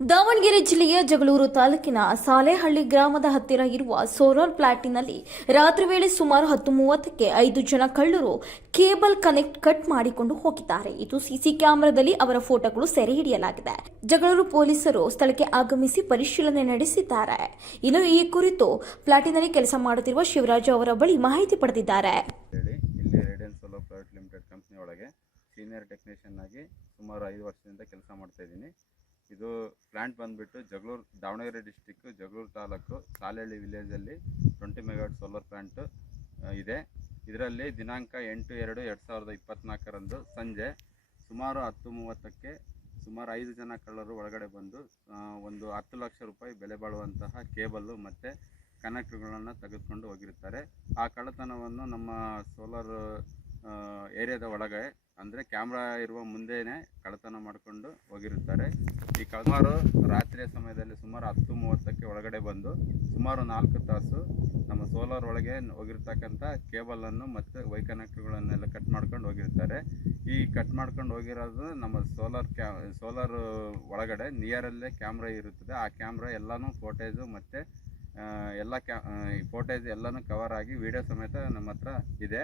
ದಾವಣಗೆರೆ ಜಿಲ್ಲೆಯ ಜಗಳೂರು ತಾಲೂಕಿನ ಸಾಲೇಹಳ್ಳಿ ಗ್ರಾಮದ ಹತ್ತಿರ ಇರುವ ಸೋಲಾರ್ ಪ್ಲಾಂಟ್ನಲ್ಲಿ ರಾತ್ರಿ ವೇಳೆ ಸುಮಾರು 10:30ಕ್ಕೆ 5 ಜನ ಕಳ್ಳರು ಕೇಬಲ್ ಕಟ್ ಮಾಡಿಕೊಂಡು ಹೋಗಿದ್ದಾರೆ. ಇದು ಸಿಸಿ ಕ್ಯಾಮೆರಾದಲ್ಲಿ ಅವರ ಫೋಟೋಗಳು ಸೆರೆ ಹಿಡಿಯಲಾಗಿದೆ. ಜಗಳೂರು ಪೊಲೀಸರು ಸ್ಥಳಕ್ಕೆ ಆಗಮಿಸಿ ಪರಿಶೀಲನೆ ನಡೆಸಿದ್ದಾರೆ. ಇನ್ನು ಈ ಕುರಿತು ಪ್ಲಾಂಟ್ನಲ್ಲಿ ಕೆಲಸ ಮಾಡುತ್ತಿರುವ ಶಿವರಾಜು ಅವರ ಬಳಿ ಮಾಹಿತಿ ಪಡೆದಿದ್ದಾರೆ. ಇಲ್ಲಿ radian solar private limited company ಒಳಗೆ ಸೀನಿಯರ್ ಟೆಕ್ನಿಷಿಯನ್ ಆಗಿ ಸುಮಾರು 5 ವರ್ಷದಿಂದ ಕೆಲಸ ಮಾಡ್ತಾ ಇದ್ದೀನಿ. ಇದು ಪ್ಲಾಂಟ್ ಬಂದುಬಿಟ್ಟು ಜಗಳೂರು ದಾವಣಗೆರೆ ಡಿಸ್ಟಿಕ್ಕು ಜಗಳೂರು ತಾಲೂಕು ಸಾಲೇಹಳ್ಳಿ ವಿಲೇಜಲ್ಲಿ 20 ಮೆಗಾವಾಟ್ ಸೋಲಾರ್ ಪ್ಲಾಂಟ್ ಇದೆ. ಇದರಲ್ಲಿ ದಿನಾಂಕ 8/2/2024 ಸಂಜೆ ಸುಮಾರು 10:30ಕ್ಕೆ ಸುಮಾರು 5 ಜನ ಕಳ್ಳರು ಒಳಗಡೆ ಬಂದು ಒಂದು 10 ಲಕ್ಷ ರೂಪಾಯಿ ಬೆಲೆ ಬಾಳುವಂತಹ ಕೇಬಲ್ಲು ಮತ್ತು ಕನೆಕ್ಟರ್ಗಳನ್ನು ತೆಗೆದುಕೊಂಡು ಹೋಗಿರ್ತಾರೆ. ಆ ಕಳ್ಳತನವನ್ನು ನಮ್ಮ ಸೋಲಾರ್ ಏರಿಯಾದ ಒಳಗೆ ಅಂದರೆ ಕ್ಯಾಮ್ರಾ ಇರುವ ಮುಂದೆಯೇ ಕಳ್ಳತನ ಮಾಡಿಕೊಂಡು ಹೋಗಿರುತ್ತಾರೆ. ಈ ಸುಮಾರು ರಾತ್ರಿಯ ಸಮಯದಲ್ಲಿ ಸುಮಾರು 10:30ಕ್ಕೆ ಒಳಗಡೆ ಬಂದು ಸುಮಾರು 4 ತಾಸು ನಮ್ಮ ಸೋಲಾರ್ ಒಳಗೆ ಹೋಗಿರ್ತಕ್ಕಂಥ ಕೇಬಲನ್ನು ಮತ್ತು ವೈ ಕನೆಕ್ಟರ್ಗಳನ್ನೆಲ್ಲ ಕಟ್ ಮಾಡ್ಕೊಂಡು ಹೋಗಿರ್ತಾರೆ. ಈ ಕಟ್ ಮಾಡ್ಕೊಂಡು ಹೋಗಿರೋದು ನಮ್ಮ ಸೋಲಾರ್ ಒಳಗಡೆ ನಿಯರಲ್ಲೇ ಕ್ಯಾಮ್ರಾ ಇರುತ್ತದೆ. ಆ ಕ್ಯಾಮ್ರಾ ಎಲ್ಲನೂ ಫೋಟೇಜು ಮತ್ತು ಎಲ್ಲ ಫೋಟೇಜ್ ಎಲ್ಲನೂ ಕವರ್ ಆಗಿ ವಿಡಿಯೋ ಸಮೇತ ನಮ್ಮ ಹತ್ರ ಇದೆ.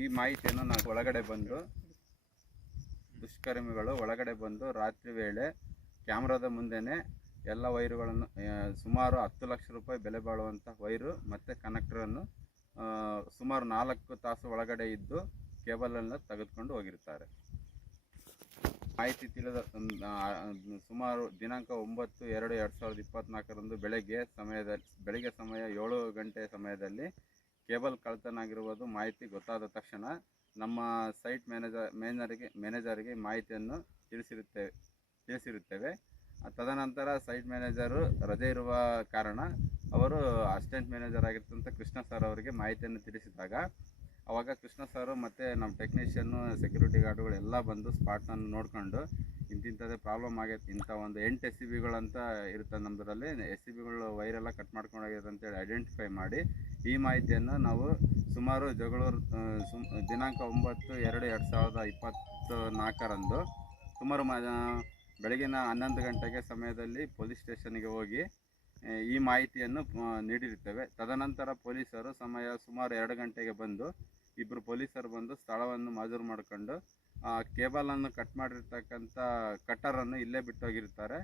ಈ ಮಾಹಿತಿಯನ್ನು ನಾವು ಒಳಗಡೆ ಬಂದು ದುಷ್ಕರ್ಮಿಗಳು ಒಳಗಡೆ ಬಂದು ರಾತ್ರಿ ವೇಳೆ ಕ್ಯಾಮ್ರಾದ ಮುಂದೆನೇ ಎಲ್ಲ ವೈರುಗಳನ್ನು ಸುಮಾರು 10 ಲಕ್ಷ ರೂಪಾಯಿ ಬೆಲೆ ಬಾಳುವಂಥ ವೈರು ಮತ್ತು ಕನೆಕ್ಟರನ್ನು ಸುಮಾರು 4 ತಾಸು ಒಳಗಡೆ ಇದ್ದು ಕೇಬಲನ್ನು ತೆಗೆದುಕೊಂಡು ಹೋಗಿರ್ತಾರೆ. ಮಾಹಿತಿ ತಿಳಿದ ಸುಮಾರು ದಿನಾಂಕ 9/2/2024 ಬೆಳಗ್ಗೆ ಸಮಯ 7 ಗಂಟೆ ಸಮಯದಲ್ಲಿ ಕೇಬಲ್ ಕಳ್ಳತನ ಆಗಿರುವುದು ಮಾಹಿತಿ ಗೊತ್ತಾದ ತಕ್ಷಣ ನಮ್ಮ ಸೈಟ್ ಮ್ಯಾನೇಜರಿಗೆ ಮಾಹಿತಿಯನ್ನು ತಿಳಿಸಿರುತ್ತೇವೆ. ತದನಂತರ ಸೈಟ್ ಮ್ಯಾನೇಜರು ರಜೆ ಇರುವ ಕಾರಣ ಅವರು ಅಸಿಸ್ಟೆಂಟ್ ಮ್ಯಾನೇಜರ್ ಆಗಿರ್ತಂಥ ಕೃಷ್ಣ ಸರ್ ಅವರಿಗೆ ಮಾಹಿತಿಯನ್ನು ತಿಳಿಸಿದಾಗ ಆವಾಗ ಕೃಷ್ಣ ಸರು ಮತ್ತು ನಮ್ಮ ಟೆಕ್ನಿಷಿಯನ್ನು ಸೆಕ್ಯೂರಿಟಿ ಗಾರ್ಡ್ಗಳು ಎಲ್ಲ ಬಂದು ಸ್ಪಾಟ್ನನ್ನು ನೋಡಿಕೊಂಡು ಇಂಥದೇ ಪ್ರಾಬ್ಲಮ್ ಆಗೈತೆ, ಇಂಥ ಒಂದು 8 SCBಗಳಂತ ಇರುತ್ತೆ ನಮ್ಮದರಲ್ಲಿ, SCBಗಳು ವೈರೆಲ್ಲ ಕಟ್ ಮಾಡ್ಕೊಂಡು ಹೋಗ್ಯದ ಅಂತೇಳಿ ಐಡೆಂಟಿಫೈ ಮಾಡಿ ಈ ಮಾಹಿತಿಯನ್ನು ನಾವು ಸುಮಾರು ಜಗಳೂರು ದಿನಾಂಕ 9/2/2024 ಸುಮಾರು ಬೆಳಗಿನ 11 ಗಂಟೆಗೆ ಸಮಯದಲ್ಲಿ ಪೊಲೀಸ್ ಸ್ಟೇಷನ್ಗೆ ಹೋಗಿ ಈ ಮಾಹಿತಿಯನ್ನು ನೀಡಿರುತ್ತೇವೆ. ತದನಂತರ ಪೊಲೀಸರು ಸುಮಾರು 2 ಗಂಟೆಗೆ ಬಂದು ಇಬ್ಬರು ಪೊಲೀಸರು ಬಂದು ಸ್ಥಳವನ್ನು ಮಾಜೂರು ಮಾಡಿಕೊಂಡು ಕೇಬಲನ್ನು ಕಟ್ ಮಾಡಿರ್ತಕ್ಕಂಥ ಕಟ್ಟರನ್ನು ಇಲ್ಲೇ ಬಿಟ್ಟೋಗಿರ್ತಾರೆ.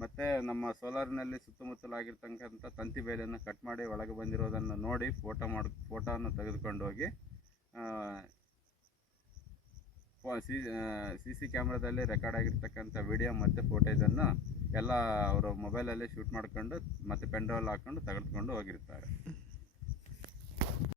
ಮತ್ತು ನಮ್ಮ ಸೋಲಾರ್ನಲ್ಲಿ ಸುತ್ತಮುತ್ತಲಾಗಿರ್ತಕ್ಕಂಥ ತಂತಿ ಬೇಲಿಯನ್ನು ಕಟ್ ಮಾಡಿ ಒಳಗೆ ಬಂದಿರೋದನ್ನು ನೋಡಿ ಫೋಟೋವನ್ನು ತೆಗೆದುಕೊಂಡು ಹೋಗಿ CC ಕ್ಯಾಮ್ರಾದಲ್ಲಿ ರೆಕಾರ್ಡ್ ಆಗಿರ್ತಕ್ಕಂಥ ವಿಡಿಯೋ ಮತ್ತು ಫೋಟೇಜನ್ನು ಎಲ್ಲ ಅವರು ಮೊಬೈಲಲ್ಲಿ ಶೂಟ್ ಮಾಡ್ಕೊಂಡು ಮತ್ತು ಪೆನ್ ಡ್ರೈವ್ ಹಾಕ್ಕೊಂಡು ತೆಗೆದುಕೊಂಡು ಹೋಗಿರ್ತಾರೆ.